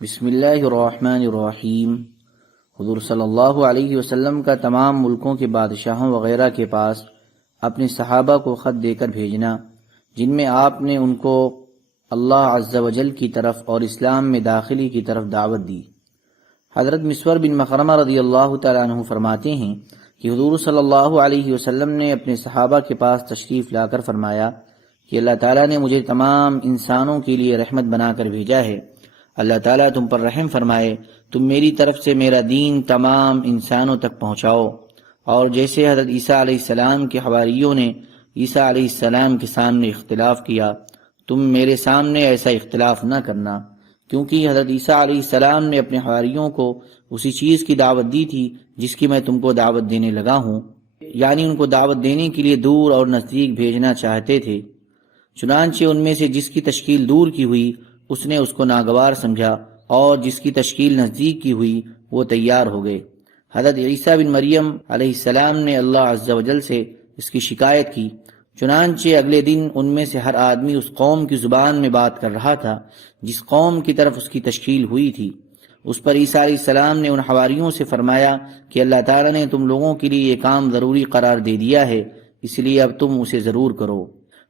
بسم اللہ الرحمن الرحیم۔ حضور صلی اللہ علیہ وسلم کا تمام ملکوں کے بادشاہوں وغیرہ کے پاس اپنے صحابہ کو خط دے کر بھیجنا، جن میں آپ نے ان کو اللہ عز و جل کی طرف اور اسلام میں داخلی کی طرف دعوت دی۔ حضرت مسور بن مخرمہ رضی اللہ تعالیٰ عنہ فرماتے ہیں کہ حضور صلی اللہ علیہ وسلم نے اپنے صحابہ کے پاس تشریف لا کر فرمایا کہ اللہ تعالیٰ نے مجھے تمام انسانوں کے لیے رحمت بنا کر بھیجا ہے۔ اللہ تعالیٰ تم پر رحم فرمائے، تم میری طرف سے میرا دین تمام انسانوں تک پہنچاؤ۔ اور جیسے حضرت عیسیٰ علیہ السلام کے حواریوں نے عیسیٰ علیہ السلام کے سامنے اختلاف کیا، تم میرے سامنے ایسا اختلاف نہ کرنا، کیونکہ حضرت عیسیٰ علیہ السلام نے اپنے حواریوں کو اسی چیز کی دعوت دی تھی جس کی میں تم کو دعوت دینے لگا ہوں، یعنی ان کو دعوت دینے کے لیے دور اور نزدیک بھیجنا چاہتے تھے۔ چنانچہ ان میں سے جس کی تشکیل دور کی ہوئی اس نے اس کو ناگوار سمجھا، اور جس کی تشکیل نزدیک کی ہوئی وہ تیار ہو گئے۔ حضرت عیسیٰ بن مریم علیہ السلام نے اللہ عز و جل سے اس کی شکایت کی، چنانچہ اگلے دن ان میں سے ہر آدمی اس قوم کی زبان میں بات کر رہا تھا جس قوم کی طرف اس کی تشکیل ہوئی تھی۔ اس پر عیسیٰ علیہ السلام نے ان حواریوں سے فرمایا کہ اللہ تعالیٰ نے تم لوگوں کے لیے یہ کام ضروری قرار دے دیا ہے، اس لیے اب تم اسے ضرور کرو۔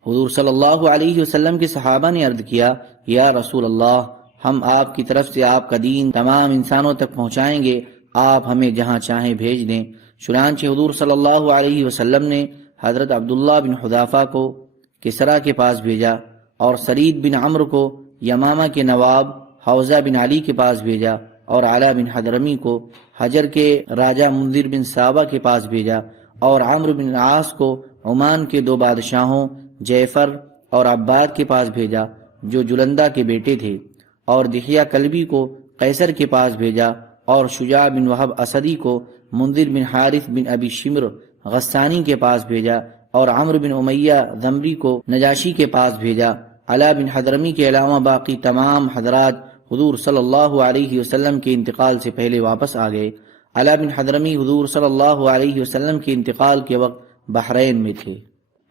حضور صلی اللہ علیہ وسلم کے صحابہ نے عرض کیا، یا رسول اللہ، ہم آپ کی طرف سے آپ کا دین تمام انسانوں تک پہنچائیں گے، آپ ہمیں جہاں چاہیں بھیج دیں۔ چنانچہ حضور صلی اللہ علیہ وسلم نے حضرت عبداللہ بن حذافہ کو کسریٰ کے پاس بھیجا، اور سرید بن عمرو کو یمامہ کے نواب حوزہ بن علی کے پاس بھیجا، اور علا بن حضرمی کو حجر کے راجہ منذر بن صابہ کے پاس بھیجا، اور عمرو بن العاص کو عمان کے دو بادشاہوں جعفر اور عباد کے پاس بھیجا جو جلندہ کے بیٹے تھے، اور دحیہ کلبی کو قیصر کے پاس بھیجا، اور شجاع بن وہب اسدی کو منذر بن حارث بن ابی شمر غسانی کے پاس بھیجا، اور عمرو بن امیہ ذمری کو نجاشی کے پاس بھیجا۔ علا بن حضرمی کے علاوہ باقی تمام حضرات حضور صلی اللہ علیہ وسلم کے انتقال سے پہلے واپس آ گئے۔ علا بن حضرمی حضور صلی اللہ علیہ وسلم کے انتقال کے وقت بحرین میں تھے۔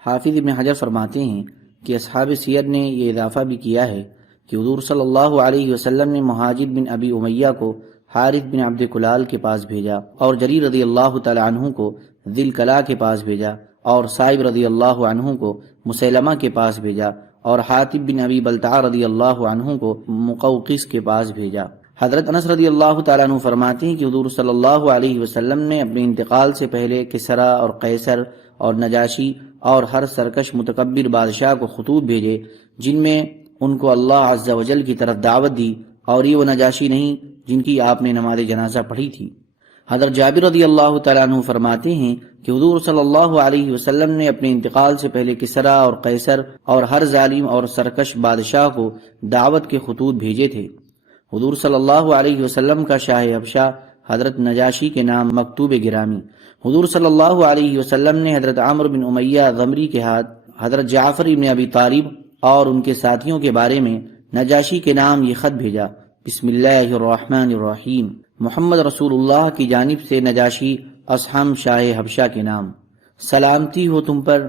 حافظ ابن حجر فرماتے ہیں کہ اصحاب سیر نے یہ اضافہ بھی کیا ہے کہ حضور صلی اللہ علیہ وسلم نے مہاجر بن ابی امیہ کو حارث بن عبد کلال کے پاس بھیجا، اور جریر رضی اللہ تعالی عنہ کو ذی الکلا کے پاس بھیجا، اور صائب رضی اللہ عنہ کو مسیلمہ کے پاس بھیجا، اور حاتب بن ابی بلتع رضی اللہ عنہ کو مقوقس کے پاس بھیجا۔ حضرت انس رضی اللہ تعالیٰ عنہ فرماتے ہیں کہ حضور صلی اللہ علیہ وسلم نے اپنے انتقال سے پہلے کسریٰ اور قیصر اور نجاشی اور ہر سرکش متکبر بادشاہ کو خطوط بھیجے جن میں ان کو اللہ عز و جل کی طرف دعوت دی، اور یہ وہ نجاشی نہیں جن کی آپ نے نماز جنازہ پڑھی تھی۔ حضرت جابر رضی اللہ تعالیٰ عنہ فرماتے ہیں کہ حضور صلی اللہ علیہ وسلم نے اپنے انتقال سے پہلے کسریٰ اور قیصر اور ہر ظالم اور سرکش بادشاہ کو دعوت کے خطوط بھیجے تھے۔ حضور صلی اللہ علیہ وسلم کا شاہ حبشہ حضرت نجاشی کے نام مکتوب گرامی۔ حضور صلی اللہ علیہ وسلم نے حضرت عمرو بن امیہ ذمری کے ہاتھ حضرت جعفر بن ابی طالب اور ان کے ساتھیوں کے بارے میں نجاشی کے نام یہ خط بھیجا، بسم اللہ الرحمن الرحیم، محمد رسول اللہ کی جانب سے نجاشی اصحم شاہ حبشہ کے نام۔ سلامتی ہو تم پر،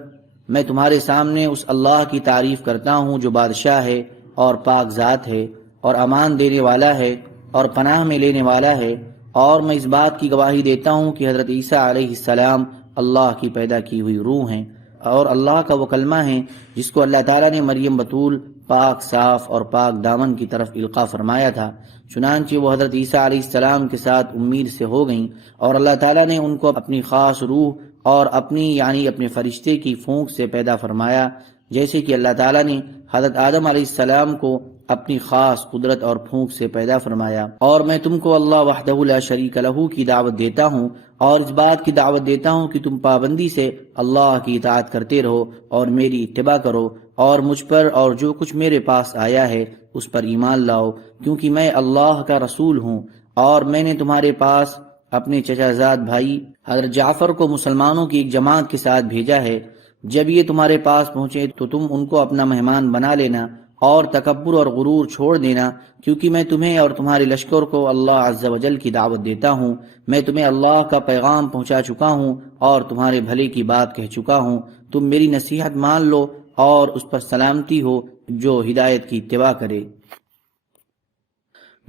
میں تمہارے سامنے اس اللہ کی تعریف کرتا ہوں جو بادشاہ ہے اور پاک ذات ہے اور امان دینے والا ہے اور پناہ میں لینے والا ہے، اور میں اس بات کی گواہی دیتا ہوں کہ حضرت عیسیٰ علیہ السلام اللہ کی پیدا کی ہوئی روح ہیں اور اللہ کا وہ کلمہ ہے جس کو اللہ تعالیٰ نے مریم بطول پاک صاف اور پاک دامن کی طرف القا فرمایا تھا، چنانچہ وہ حضرت عیسیٰ علیہ السلام کے ساتھ امید سے ہو گئیں، اور اللہ تعالیٰ نے ان کو اپنی خاص روح اور اپنی یعنی اپنے فرشتے کی پھونک سے پیدا فرمایا، جیسے کہ اللہ تعالیٰ نے حضرت آدم علیہ السلام کو اپنی خاص قدرت اور پھونک سے پیدا فرمایا۔ اور میں تم کو اللہ وحدہ لا شریک لہ کی دعوت دیتا ہوں، اور اس بات کی دعوت دیتا ہوں کہ تم پابندی سے اللہ کی اطاعت کرتے رہو اور میری اتباع کرو، اور مجھ پر اور جو کچھ میرے پاس آیا ہے اس پر ایمان لاؤ، کیونکہ میں اللہ کا رسول ہوں، اور میں نے تمہارے پاس اپنے چچا زاد بھائی حضرت جعفر کو مسلمانوں کی ایک جماعت کے ساتھ بھیجا ہے۔ جب یہ تمہارے پاس پہنچے تو تم ان کو اپنا مہمان بنا لینا اور تکبر اور غرور چھوڑ دینا، کیونکہ میں تمہیں اور تمہارے لشکر کو اللہ عز و جل کی دعوت دیتا ہوں۔ میں تمہیں اللہ کا پیغام پہنچا چکا ہوں اور تمہارے بھلے کی بات کہہ چکا ہوں، تم میری نصیحت مان لو اور اس پر سلامتی ہو جو ہدایت کی اتباع کرے۔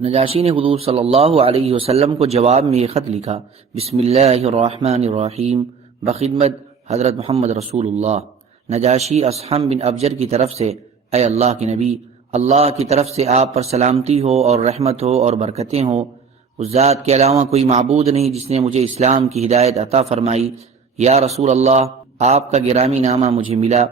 نجاشی نے حضور صلی اللہ علیہ وسلم کو جواب میں یہ خط لکھا: بسم اللہ الرحمن الرحیم، بخدمت حضرت محمد رسول اللہ۔ نجاشی اصحم بن ابجر کی طرف سے: اے اللہ کے نبی، اللہ کی طرف سے آپ پر سلامتی ہو اور رحمت ہو اور برکتیں ہو۔ اس ذات کے علاوہ کوئی معبود نہیں جس نے مجھے اسلام کی ہدایت عطا فرمائی۔ یا رسول اللہ، آپ کا گرامی نامہ مجھے ملا،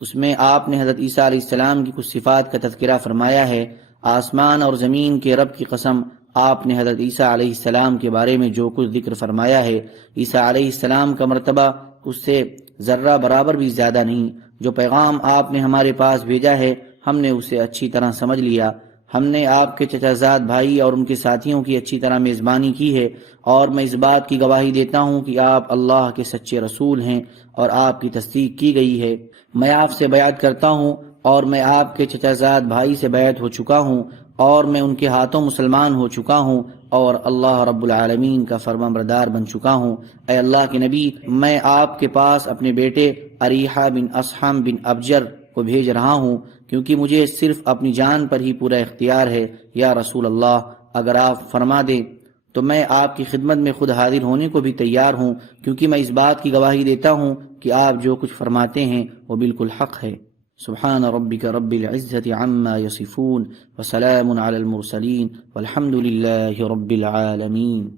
اس میں آپ نے حضرت عیسیٰ علیہ السلام کی کچھ صفات کا تذکرہ فرمایا ہے۔ آسمان اور زمین کے رب کی قسم، آپ نے حضرت عیسیٰ علیہ السلام کے بارے میں جو کچھ ذکر فرمایا ہے، عیسیٰ علیہ السلام کا مرتبہ اس سے ذرہ برابر بھی زیادہ نہیں۔ جو پیغام آپ نے ہمارے پاس بھیجا ہے ہم نے اسے اچھی طرح سمجھ لیا۔ ہم نے آپ کے چچا زاد بھائی اور ان کے ساتھیوں کی اچھی طرح میزبانی کی ہے، اور میں اس بات کی گواہی دیتا ہوں کہ آپ اللہ کے سچے رسول ہیں اور آپ کی تصدیق کی گئی ہے۔ میں آپ سے بیعت کرتا ہوں، اور میں آپ کے چچا زاد بھائی سے بیعت ہو چکا ہوں، اور میں ان کے ہاتھوں مسلمان ہو چکا ہوں، اور اللہ رب العالمین کا فرمانبردار بن چکا ہوں۔ اے اللہ کے نبی، میں آپ کے پاس اپنے بیٹے اریحہ بن اصحم بن ابجر کو بھیج رہا ہوں، کیونکہ مجھے صرف اپنی جان پر ہی پورا اختیار ہے۔ یا رسول اللہ، اگر آپ فرما دیں تو میں آپ کی خدمت میں خود حاضر ہونے کو بھی تیار ہوں، کیونکہ میں اس بات کی گواہی دیتا ہوں کہ آپ جو کچھ فرماتے ہیں وہ بالکل حق ہے۔ سبحان ربک رب العزت عما یصفون، وسلام علی المرسلین، والحمد للہ رب العالمین۔